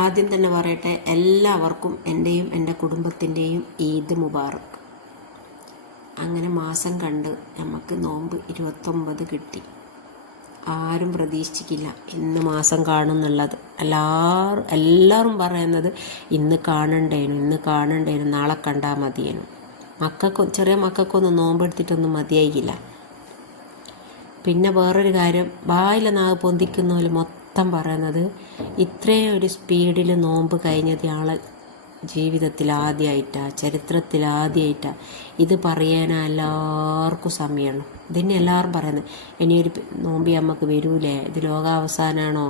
ആദ്യം തന്നെ പറയട്ടെ, എല്ലാവർക്കും എൻ്റെയും എൻ്റെ കുടുംബത്തിൻ്റെയും ഈദ് മുബാറക്ക്. അങ്ങനെ മാസം കണ്ട് നമുക്ക് നോമ്പ് 29 കിട്ടി. ആരും പ്രതീക്ഷിച്ചില്ല ഇന്ന് മാസം കാണുന്നുള്ളത്. എല്ലാവരും പറയുന്നത് ഇന്ന് കാണണ്ടേനു, നാളെ കണ്ടാൽ മതിയേനു. ചെറിയ മക്കൾക്കൊന്നും നോമ്പെടുത്തിട്ടൊന്നും മതിയായില്ല. പിന്നെ വേറൊരു കാര്യം, വായിലെ നാവ് പൊന്തിക്കുന്ന പോലെ മൊത്തം പറയുന്നത് ഇത്രയും ഒരു സ്പീഡിൽ നോമ്പ് കഴിഞ്ഞത് ആളെ ജീവിതത്തിൽ ആദ്യമായിട്ടാണ്, ചരിത്രത്തിൽ ആദ്യമായിട്ടാണ്. ഇത് പറയാനാ എല്ലാവർക്കും സമയമാണ്. ഇതിനെ എല്ലാവരും പറയുന്നത് ഇനിയൊരു നോമ്പി നമുക്ക് വരൂലേ, ഇത് ലോകാവസാനമാണോ,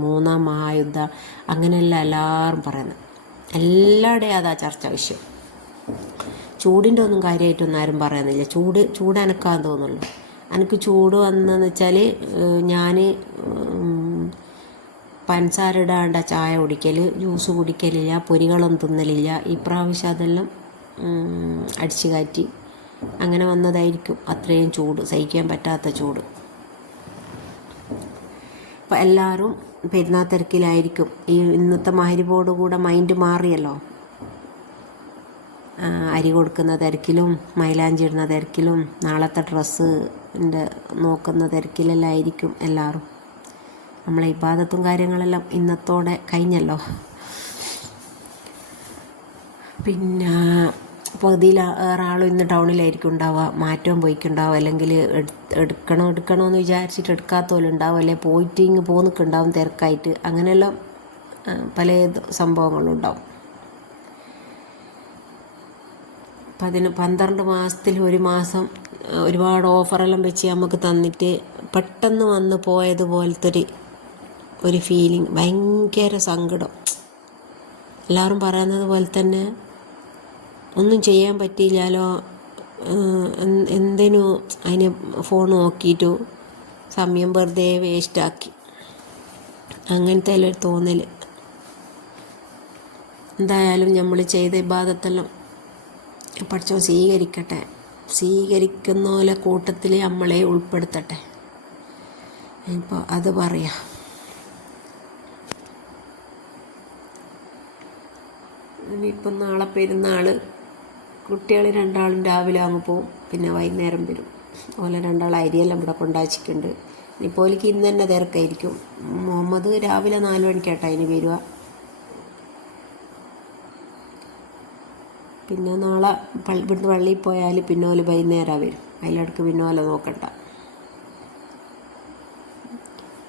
3ാം മഹായുദ്ധം, അങ്ങനെയല്ല എല്ലാവരും പറയുന്നത്. എല്ലാവരുടെയും അതാ ചർച്ച വിഷയം. ചൂടിൻ്റെ ഒന്നും കാര്യമായിട്ടൊന്നും ആരും പറയുന്നില്ല. ചൂട് എനക്കാൻ തോന്നുള്ളൂ. എനിക്ക് ചൂട് വന്നെന്ന് വെച്ചാൽ ഞാൻ പഞ്ചസാര ഇടാണ്ട ചായ കുടിക്കൽ, ജ്യൂസ് കുടിക്കലില്ല, പൊരികളൊന്നും തിന്നലില്ല. ഈ പ്രാവശ്യം അതെല്ലാം അടിച്ചു കാറ്റി അങ്ങനെ വന്നതായിരിക്കും. അത്രയും ചൂട്, സഹിക്കാൻ പറ്റാത്ത ചൂട്. അപ്പം എല്ലാവരും പെരുന്നാൾ തിരക്കിലായിരിക്കും. ഈ ഇന്നത്തെ മഗ്‌രിബോടുകൂടെ മൈൻഡ് മാറിയല്ലോ. അരി കൊടുക്കുന്ന തിരക്കിലും മൈലാഞ്ചി ഇടുന്ന തിരക്കിലും നാളത്തെ ഡ്രസ്സിൻ്റെ നോക്കുന്ന തിരക്കിലെല്ലാം ആയിരിക്കും എല്ലാവരും. നമ്മളെ ഇബാദത്തും കാര്യങ്ങളെല്ലാം ഇന്നത്തോടെ കഴിഞ്ഞല്ലോ. പിന്നെ പകുതിയിൽ വേറെ ആളും ഇന്ന് ടൗണിലായിരിക്കും ഉണ്ടാവുക, മാറ്റവും പോയിക്കുണ്ടാവും. അല്ലെങ്കിൽ എടുക്കണമെന്ന് വിചാരിച്ചിട്ട് എടുക്കാത്ത പോലെ ഉണ്ടാവും, അല്ലെ പോയിട്ട് ഇങ്ങ് പോന്നിക്കുണ്ടാവും തിരക്കായിട്ട്. അങ്ങനെയെല്ലാം പല സംഭവങ്ങളും ഉണ്ടാവും. 12 മാസത്തിൽ ഒരു മാസം ഒരുപാട് ഓഫറെല്ലാം വെച്ച് നമുക്ക് തന്നിട്ട് പെട്ടെന്ന് വന്ന് പോയതുപോലത്തെ ഒരു ഫീലിംഗ്, ഭയങ്കര സങ്കടം. എല്ലാവരും പറയുന്നത് പോലെ തന്നെ ഒന്നും ചെയ്യാൻ പറ്റിയില്ലല്ലോ, എന്തിനു അതിന് ഫോൺ നോക്കിയിട്ടു സമയം വെറുതെ വേസ്റ്റാക്കി, അങ്ങനത്തെ ഒരു തോന്നൽ. എന്തായാലും നമ്മൾ ചെയ്ത ഇബാദത്തെല്ലാം പഠിച്ചോ സ്വീകരിക്കട്ടെ. സ്വീകരിക്കുന്ന പോലെ കൂട്ടത്തിൽ നമ്മളെ ഉൾപ്പെടുത്തട്ടെ. ഇപ്പോൾ അത് പറയാം. ഇനിയിപ്പം നാളെ പെരുന്നാൾ. കുട്ടികൾ 2 രാവിലെ അങ്ങ് പോവും, പിന്നെ വൈകുന്നേരം വരും. ഓലെ 2 അരിയെല്ലാം ഇവിടെ കൊണ്ടാച്ചിട്ടുണ്ട്. ഇനിയിപ്പോൾ ഓലിക്ക് ഇന്ന് തന്നെ തിരക്കായിരിക്കും. മുഹമ്മദ് രാവിലെ 4 മണിക്കാട്ടോ അതിന് വരിക. പിന്നെ നാളെ ഇവിടുന്ന് പള്ളിയിൽ പോയാൽ പിന്നെ ഓല് വൈകുന്നേരം വരും. അതിലിടക്ക് പിന്നെ ഓലെ നോക്കണ്ട.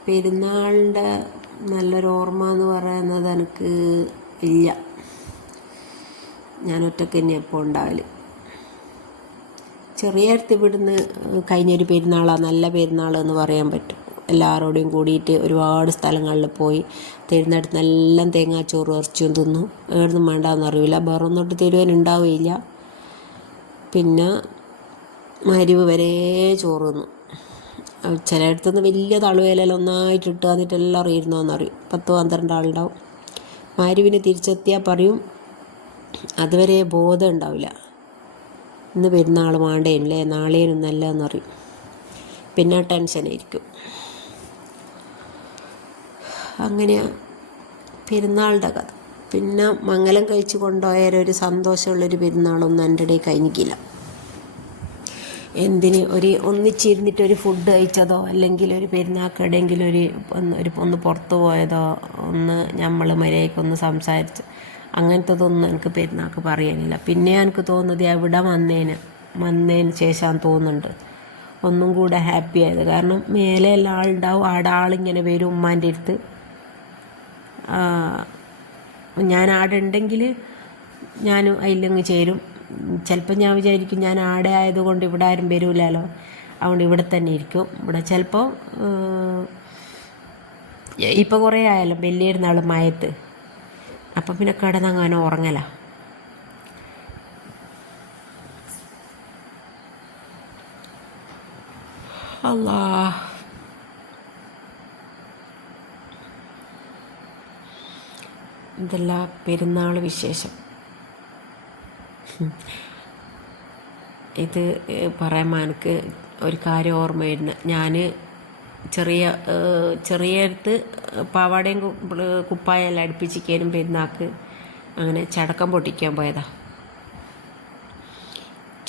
പെരുന്നാളിൻ്റെ നല്ലൊരു ഓർമ്മ എന്ന് പറയുന്നത് എനിക്ക് ഇല്ല. ഞാൻ ഒറ്റയ്ക്ക് തന്നെ എപ്പോൾ ഉണ്ടാവൽ. ചെറിയടുത്ത് ഇവിടുന്ന് കഴിഞ്ഞൊരു പെരുന്നാളാണ് നല്ല പെരുന്നാൾ എന്ന് പറയാൻ പറ്റും. എല്ലാവരോടെയും കൂടിയിട്ട് ഒരുപാട് സ്ഥലങ്ങളിൽ പോയി തരുന്നിടത്തുനിന്നെല്ലാം തേങ്ങാച്ചോറും ഇറച്ചിയും തിന്നു. എവിടുന്നും വേണ്ടാന്ന് അറിയില്ല, വേറൊന്നോട്ട് തരുവാനുണ്ടാവുകയില്ല. പിന്നെ മരിവ് വരെ ചോറ് തിന്നു. ചിലയിടത്തുനിന്ന് വലിയ തളുവേലെല്ലാം ഒന്നായിട്ട് ഇട്ട് തന്നിട്ട് എല്ലാവരും ഇരുന്നോന്നറിയും. 10-12 ആളുണ്ടാവും. മരിവിന് തിരിച്ചെത്തിയാൽ പറയും അതുവരെ ബോധം ഉണ്ടാവില്ല, ഇന്ന് പെരുന്നാൾ വേണ്ടേനല്ലേ, നാളേനൊന്നല്ല എന്നറിയും. പിന്നെ ടെൻഷനായിരിക്കും. അങ്ങനെ പെരുന്നാളുടെ കഥ. പിന്നെ മംഗലം കഴിച്ച് കൊണ്ടുപോയൊരു സന്തോഷമുള്ളൊരു പെരുന്നാളൊന്നും എൻ്റെ ഇടയിൽ കഴിഞ്ഞിട്ടില്ല. എന്തിന് ഒന്നിച്ചിരുന്നിട്ടൊരു ഫുഡ് കഴിച്ചതോ, അല്ലെങ്കിൽ ഒരു പെരുന്നാൾക്കിടെയെങ്കിലും ഒന്ന് പുറത്ത് പോയതോ, ഒന്ന് നമ്മൾ മര്യാദയ്ക്കൊന്ന് സംസാരിച്ച്, അങ്ങനത്തതൊന്നും എനിക്ക് പെരുന്നാൾക്ക് പറയാനില്ല. പിന്നെ എനിക്ക് തോന്നുന്നത് എവിടെ വന്നതിന് ശേഷം തോന്നുന്നുണ്ട് ഒന്നും കൂടെ ഹാപ്പി ആയത്. കാരണം മേലെ എല്ലാ ആളുണ്ടാവും, ആടെ ആളിങ്ങനെ വരും ഉമ്മാൻ്റെ അടുത്ത്. ഞാൻ ആടെ ഉണ്ടെങ്കിൽ ഞാനും അതിലങ്ങ് ചേരും. ചിലപ്പോൾ ഞാൻ വിചാരിക്കും ഞാൻ ആടെ ആയതുകൊണ്ട് ഇവിടെ ആരും വരില്ലല്ലോ, അതുകൊണ്ട് ഇവിടെ തന്നെ ഇരിക്കും. ഇവിടെ ചിലപ്പോൾ ഇപ്പോൾ കുറേ ആയല്ലോ വലിയ പെരുന്നാൾ മയത്ത്, അപ്പം പിന്നെ കിടന്നങ്ങനെ ഉറങ്ങല. അല്ലാ, ഇതെല്ലാം പെരുന്നാൾ വിശേഷം. ഇത് പറയുമ്പോൾ എനിക്ക് ഒരു കാര്യം ഓർമ്മ വരുന്നു. ഞാൻ ചെറിയടുത്ത് പാവാടയും കുപ്പായെല്ലാം അടുപ്പിച്ചിരിക്കാനും പെരുന്നാൾക്ക് അങ്ങനെ ചടക്കം പൊട്ടിക്കാൻ പോയതാ.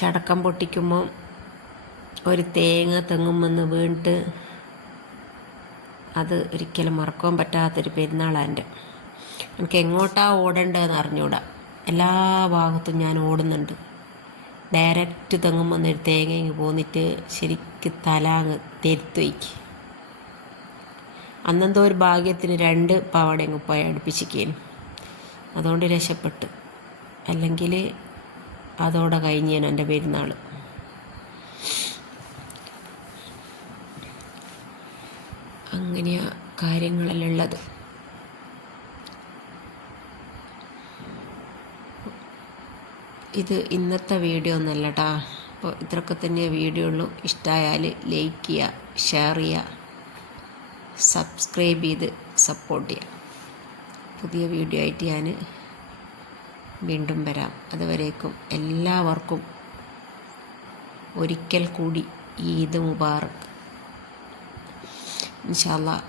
ചടക്കം പൊട്ടിക്കുമ്പോൾ ഒരു തെങ്ങുമെന്ന് വീണിട്ട് അത് ഒരിക്കലും മറക്കാൻ പറ്റാത്തൊരു പെരുന്നാളാണ് എൻ്റെ. എനിക്ക് എങ്ങോട്ടാ ഓടേണ്ടതെന്ന് അറിഞ്ഞൂടാ. എല്ലാ ഭാഗത്തും ഞാൻ ഓടുന്നുണ്ട്. ഡയറക്റ്റ് തെങ്ങുമെന്നൊരു തേങ്ങ പോന്നിട്ട് ശരിക്ക് തലാങ്ങ് തെരുത്ത് വയ്ക്ക്. അന്നെന്തോ ഒരു ഭാഗ്യത്തിന് 2 പാവാടയും കുപ്പായം അടുപ്പിച്ചിരിക്കേനു. അതുകൊണ്ട് രക്ഷപ്പെട്ട്. അല്ലെങ്കിൽ അതോടെ കഴിഞ്ഞേനു എൻ്റെ പെരുന്നാൾ. അങ്ങനെയാ കാര്യങ്ങളെല്ലാം ഉള്ളത്. ഇത് ഇന്നത്തെ വീഡിയോ ഒന്നല്ല കേട്ടോ. അപ്പോൾ ഇത്രയൊക്കെ തന്നെ വീഡിയോ ഉള്ളൂ. ഇഷ്ടമായാൽ ലൈക്ക് ചെയ്യുക, ഷെയർ ചെയ്യുക, സബ്സ്ക്രൈബ് ചെയ്ത് സപ്പോർട്ട് ചെയ്യുക. പുതിയ വീഡിയോ ആയിട്ട് ഞാൻ വീണ്ടും വരാം. അതുവരേക്കും എല്ലാവർക്കും ഒരിക്കൽ കൂടി ഈദ് മുബാറക്ക്. ഇൻഷാ അല്ലാഹ്